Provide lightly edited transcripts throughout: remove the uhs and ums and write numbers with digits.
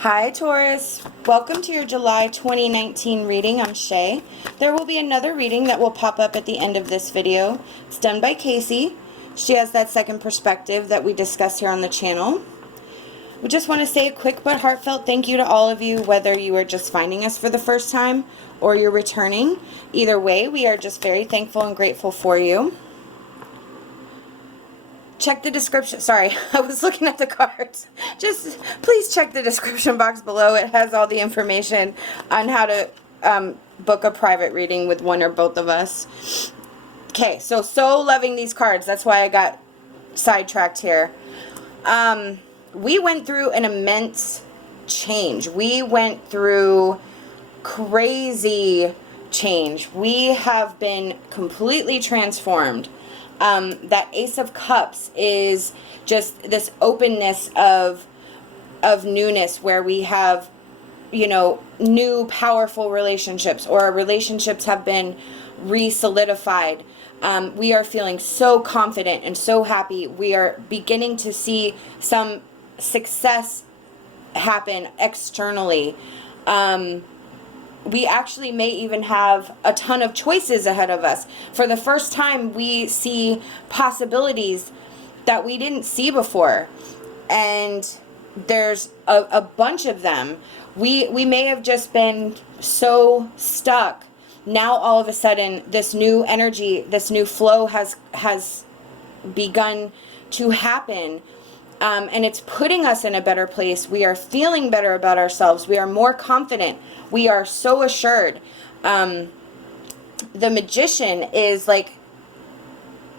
Hi Taurus, welcome to your July 2019 reading. I'm SHAE. There will be another reading that will pop up at the end of this video. It's done by KACEE. She has that second perspective that we discuss here on the channel. We just want to say a quick but heartfelt thank you to all of you, whether you are just finding us for the first time or you're returning. Either way, we are just very thankful and grateful for you. Check the description. Sorry, I was looking at the cards. Just please check the description box below. It has all the information on how to book a private reading with one or both of us. Okay, so loving these cards. That's why I got sidetracked here. We went through an immense change. We went through crazy change. We have been completely transformed. That Ace of Cups is just this openness of newness, where we have, you know, new powerful relationships, or our relationships have been re-solidified. We are feeling so confident and so happy. We are beginning to see some success happen externally. We actually may even have a ton of choices ahead of us. For the first time, we see possibilities that we didn't see before. And there's a bunch of them. We may have just been so stuck. Now, all of a sudden, this new energy, this new flow has begun to happen. And it's putting us in a better place. We are feeling better about ourselves. We are more confident. We are so assured. The Magician is like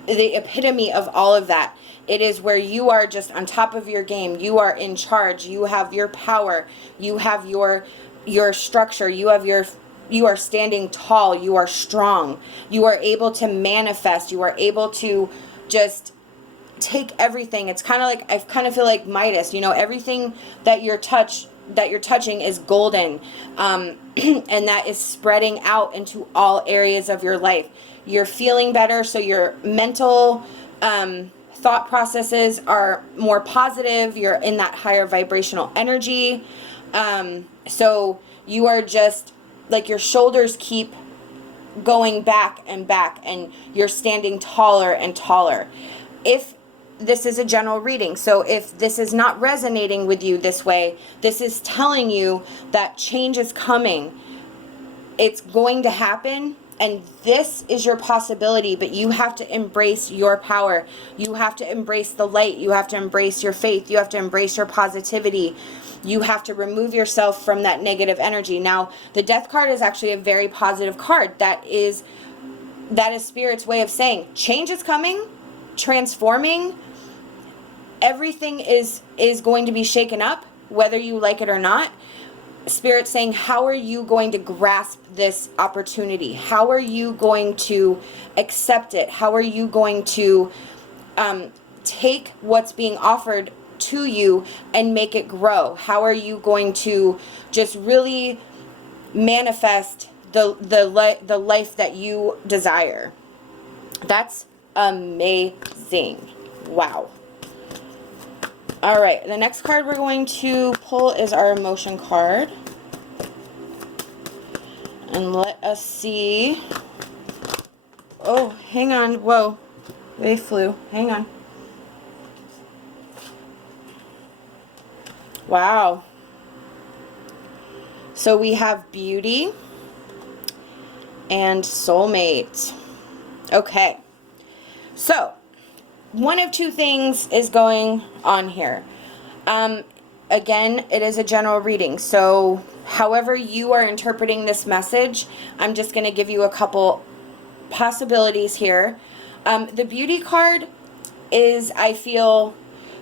the epitome of all of that. It is where you are just on top of your game. You are in charge. You have your power. You have your structure. You are standing tall. You are strong. You are able to manifest. You are able to just take everything. It's kind of like, I kind of feel like Midas, you know, everything that you're touching is golden, and that is spreading out into all areas of your life. You're feeling better, so your mental thought processes are more positive. You're in that higher vibrational energy, so you are just like, your shoulders keep going back and back, and you're standing taller and taller. If this is a general reading, so if this is not resonating with you this way, this is telling you that change is coming. It's going to happen, and this is your possibility, but you have to embrace your power. You have to embrace the light. You have to embrace your faith. You have to embrace your positivity. You have to remove yourself from that negative energy. Now, the Death card is actually a very positive card. That is Spirit's way of saying change is coming, transforming. Everything is going to be shaken up, whether you like it or not. Spirit saying, how are you going to grasp this opportunity? How are you going to accept it? How are you going to take what's being offered to you and make it grow? How are you going to just really manifest the life that you desire? That's amazing. Wow. All right, the next card we're going to pull is our emotion card. And let us see. Oh, hang on. Whoa, they flew. Hang on. Wow. So we have beauty and soulmate. Okay. So one of two things is going on here. Again, it is a general reading, so however you are interpreting this message, I'm just going to give you a couple possibilities here. The beauty card is, I feel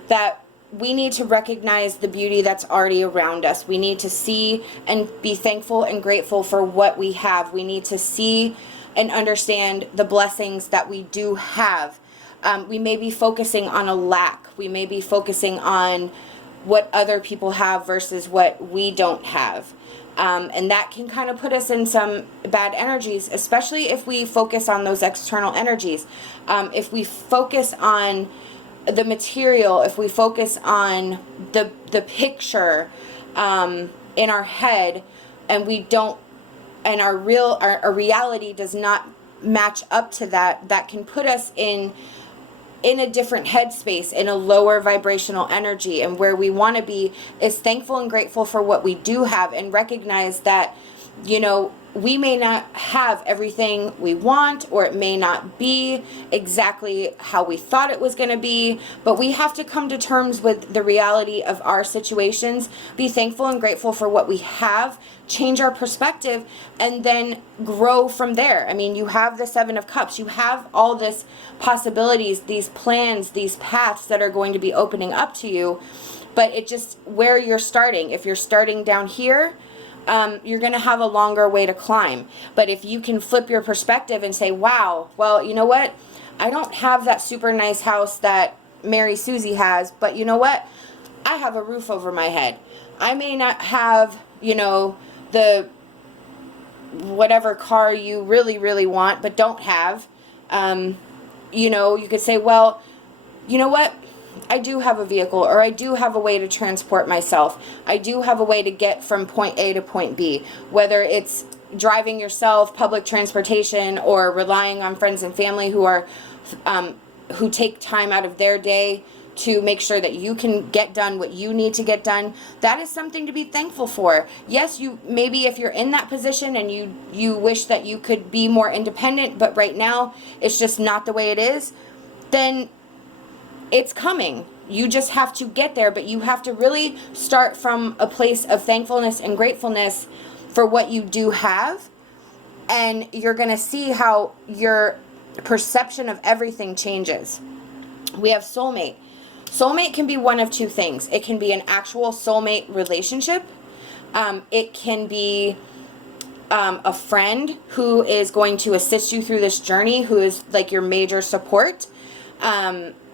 that we need to recognize the beauty that's already around us. We need to see and be thankful and grateful for what we have. We need to see and understand the blessings that we do have. We may be focusing on a lack. We may be focusing on what other people have versus what we don't have. And that can kind of put us in some bad energies, especially if we focus on those external energies. If we focus on the material, if we focus on the picture, in our head, and we don't, and our reality does not match up to that, that can put us in a different headspace, in a lower vibrational energy. And where we want to be is thankful and grateful for what we do have, and recognize that, you know, we may not have everything we want, or it may not be exactly how we thought it was going to be, but we have to come to terms with the reality of our situations, be thankful and grateful for what we have, change our perspective, and then grow from there. I mean, you have the Seven of Cups, you have all this possibilities, these plans, these paths that are going to be opening up to you, but it just, where you're starting. If you're starting down here, you're going to have a longer way to climb. But if you can flip your perspective and say, wow, well, you know what? I don't have that super nice house that Mary Susie has, but you know what? I have a roof over my head. I may not have, you know, the whatever car you really, really want, but don't have. You know, you could say, well, you know what? I do have a vehicle, or I do have a way to transport myself. I do have a way to get from point A to point B, whether it's driving yourself, public transportation, or relying on friends and family who are, who take time out of their day to make sure that you can get done what you need to get done. That is something to be thankful for. Yes, you, maybe if you're in that position and you wish that you could be more independent, but right now it's just not the way it is, then it's coming. You just have to get there, but you have to really start from a place of thankfulness and gratefulness for what you do have, and you're going to see how your perception of everything changes. We have soulmate. Soulmate can be one of two things. It can be an actual soulmate relationship. It can be a friend who is going to assist you through this journey, who is like your major support.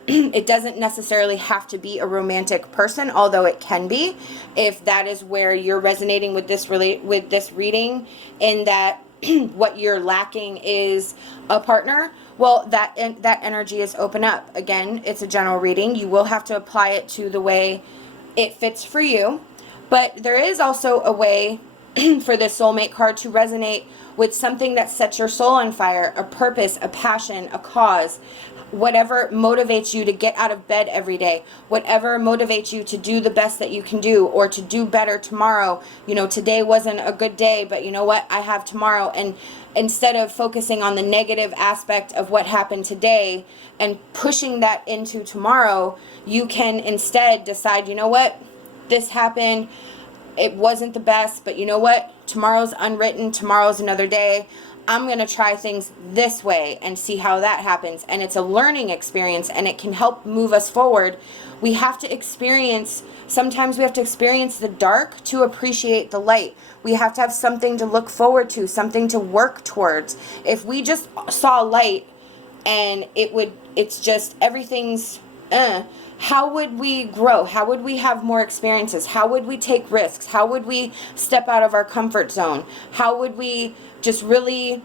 It doesn't necessarily have to be a romantic person, although it can be, if that is where you're resonating with this reading, in that what you're lacking is a partner. Well, that energy is open up. Again, it's a general reading. You will have to apply it to the way it fits for you, but there is also a way for this soulmate card to resonate with something that sets your soul on fire, a purpose, a passion, a cause. Whatever motivates you to get out of bed every day, whatever motivates you to do the best that you can do, or to do better tomorrow. You know, today wasn't a good day, but you know what? I have tomorrow. And instead of focusing on the negative aspect of what happened today and pushing that into tomorrow, you can instead decide, you know what? This happened. It wasn't the best, but you know what? Tomorrow's unwritten. Tomorrow's another day. I'm going to try things this way and see how that happens. And it's a learning experience, and it can help move us forward. We have to experience, sometimes we have to experience the dark to appreciate the light. We have to have something to look forward to, something to work towards. If we just saw light and it's just everything's, how would we grow? How would we have more experiences? How would we take risks? How would we step out of our comfort zone? How would we just really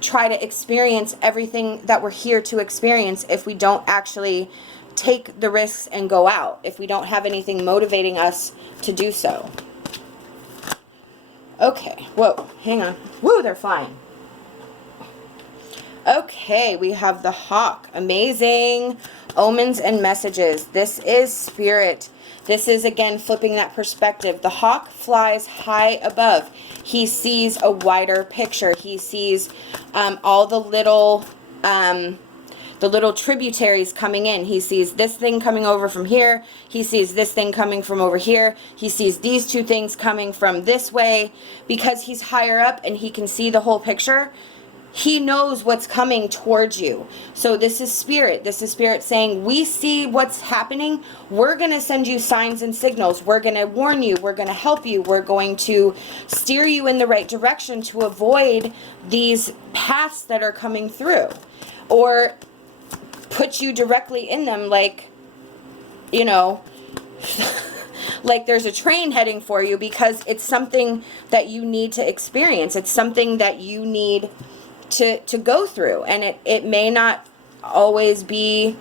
try to experience everything that we're here to experience if we don't actually take the risks and go out, if we don't have anything motivating us to do so? Okay, whoa, hang on. Woo, they're flying. Okay, we have the hawk. Amazing omens and messages. This is spirit. This is, again, flipping that perspective. The hawk flies high above. He sees a wider picture. He sees all the little tributaries coming in. He sees this thing coming over from here. He sees this thing coming from over here. He sees these two things coming from this way. Because he's higher up and he can see the whole picture, he knows what's coming towards you. So this is spirit. This is spirit saying, we see what's happening. We're going to send you signs and signals. We're going to warn you. We're going to help you. We're going to steer you in the right direction to avoid these paths that are coming through, or put you directly in them, like, you know, like there's a train heading for you, because it's something that you need to experience. It's something that you need to go through, and it may not always be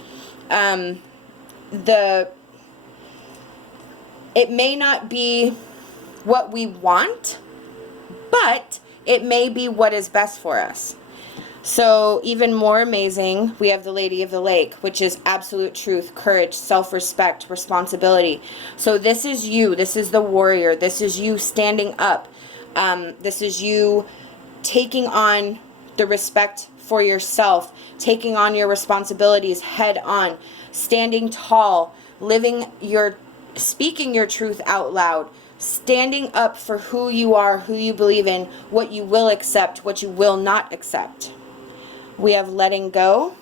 it may not be what we want, but it may be what is best for us. So even more amazing, we have the Lady of the Lake, which is absolute truth, courage, self-respect, responsibility. So this is you. This is the warrior. This is you standing up. This is you taking on the respect for yourself, taking on your responsibilities head on, standing tall, speaking your truth out loud, standing up for who you are, who you believe in, what you will accept, what you will not accept. We have letting go,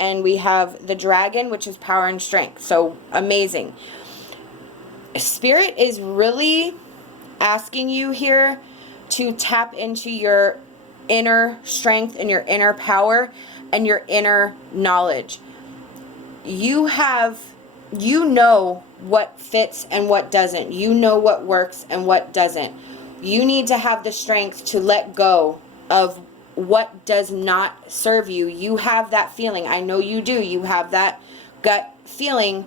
and we have the dragon, which is power and strength. So amazing. Spirit is really asking you here to tap into your inner strength and your inner power and your inner knowledge. You know what fits and what doesn't. You know what works and what doesn't. You need to have the strength to let go of what does not serve you. You have that feeling. I know you do. You have that gut feeling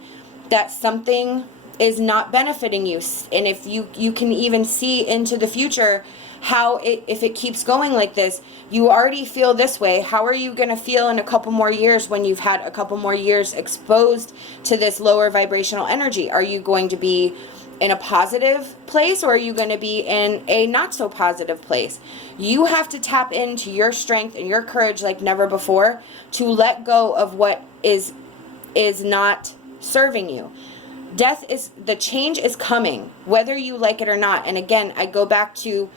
that something is not benefiting you. And if you can even see into the future how if it keeps going like this, you already feel this way. How are you going to feel in a couple more years when you've had a couple more years exposed to this lower vibrational energy? Are you going to be in a positive place, or are you going to be in a not so positive place? You have to tap into your strength and your courage like never before to let go of what is not serving you. The change is coming, whether you like it or not. And again, I go back to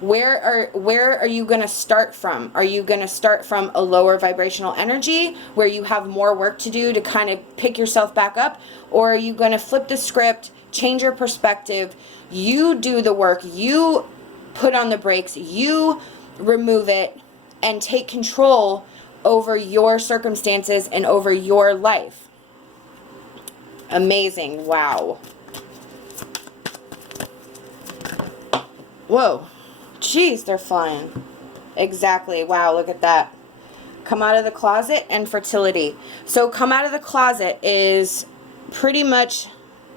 where are you going to start from? Are you going to start from a lower vibrational energy where you have more work to do to kind of pick yourself back up? Or are you going to flip the script, change your perspective, you do the work, you put on the brakes, you remove it, and take control over your circumstances and over your life? Amazing. Wow. Whoa. Jeez, they're flying. Exactly. Wow, look at that. Come out of the closet and fertility. So come out of the closet is pretty much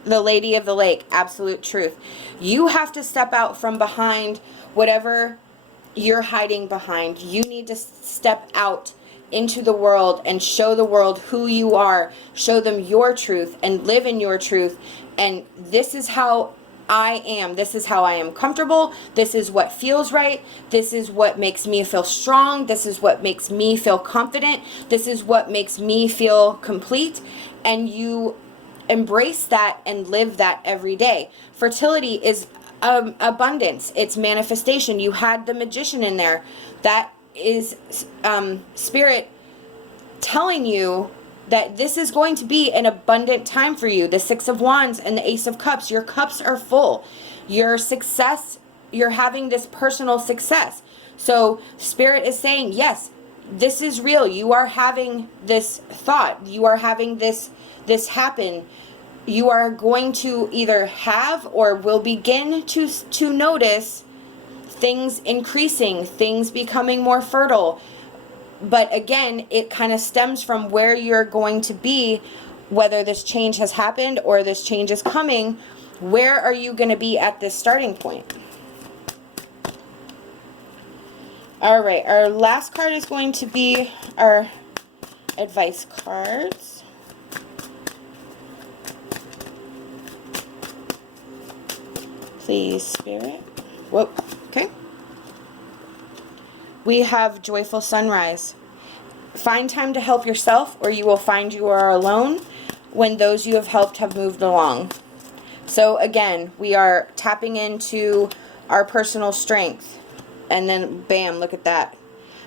the Lady of the Lake, absolute truth. You have to step out from behind whatever you're hiding behind. You need to step out into the world and show the world who you are. Show them your truth and live in your truth. And this is how I am. This is how I am comfortable. This is what feels right. This is what makes me feel strong. This is what makes me feel confident. This is what makes me feel complete. And you embrace that and live that every day. Fertility is abundance. It's manifestation. You had the magician in there. That is spirit telling you that this is going to be an abundant time for you. The Six of Wands and the Ace of Cups. Your cups are full. Your success, you're having this personal success. So Spirit is saying, yes, this is real. You are having this thought. You are having this happen. You are going to either have or will begin to notice things increasing, things becoming more fertile. But again, it kind of stems from where you're going to be, whether this change has happened or this change is coming. Where are you going to be at this starting point? All right, our last card is going to be our advice cards. Please, Spirit. Whoa, okay. We have Joyful Sunrise. Find time to help yourself, or you will find you are alone when those you have helped have moved along. So again, we are tapping into our personal strength. And then, bam, look at that.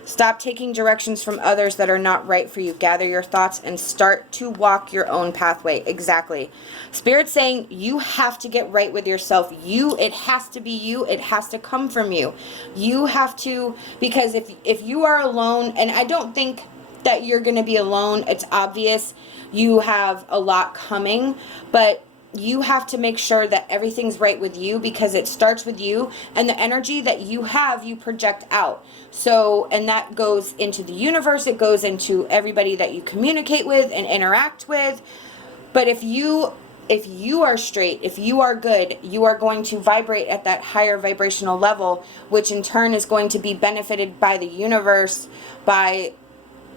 Stop taking directions from others that are not right for you. Gather your thoughts and start to walk your own pathway. Exactly. Spirit's saying you have to get right with yourself. It has to be you. It has to come from you. You have to, because if you are alone, and I don't think that you're going to be alone. It's obvious you have a lot coming, but you have to make sure that everything's right with you, because it starts with you, and the energy that you have, you project out. So, and that goes into the universe. It goes into everybody that you communicate with and interact with. But if if you are straight, if you are good, you are going to vibrate at that higher vibrational level, which in turn is going to be benefited by the universe, by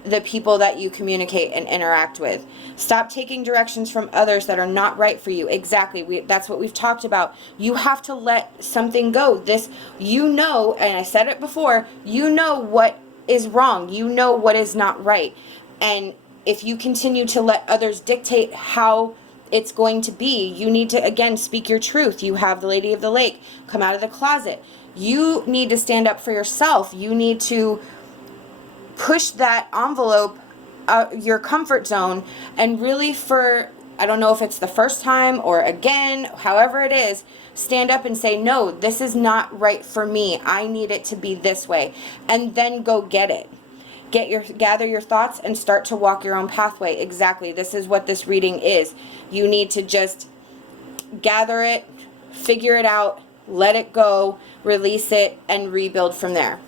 the people that you communicate and interact with. Stop taking directions from others that are not right for you. Exactly. That's what we've talked about. You have to let something go. This, you know, and I said it before, you know what is wrong. You know what is not right. And if you continue to let others dictate how it's going to be, you need to, again, speak your truth. You have the Lady of the Lake. Come out of the closet. You need to stand up for yourself. You need to push that envelope, your comfort zone, and really, for, I don't know if it's the first time or again, however it is, stand up and say, no, this is not right for me. I need it to be this way. And then go get it. Gather your thoughts and start to walk your own pathway. Exactly. This is what this reading is. You need to just gather it, figure it out, let it go, release it, and rebuild from there.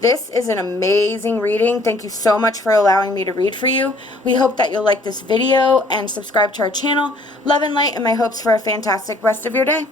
This is an amazing reading. Thank you so much for allowing me to read for you. We hope that you'll like this video and subscribe to our channel. Love and light, and my hopes for a fantastic rest of your day.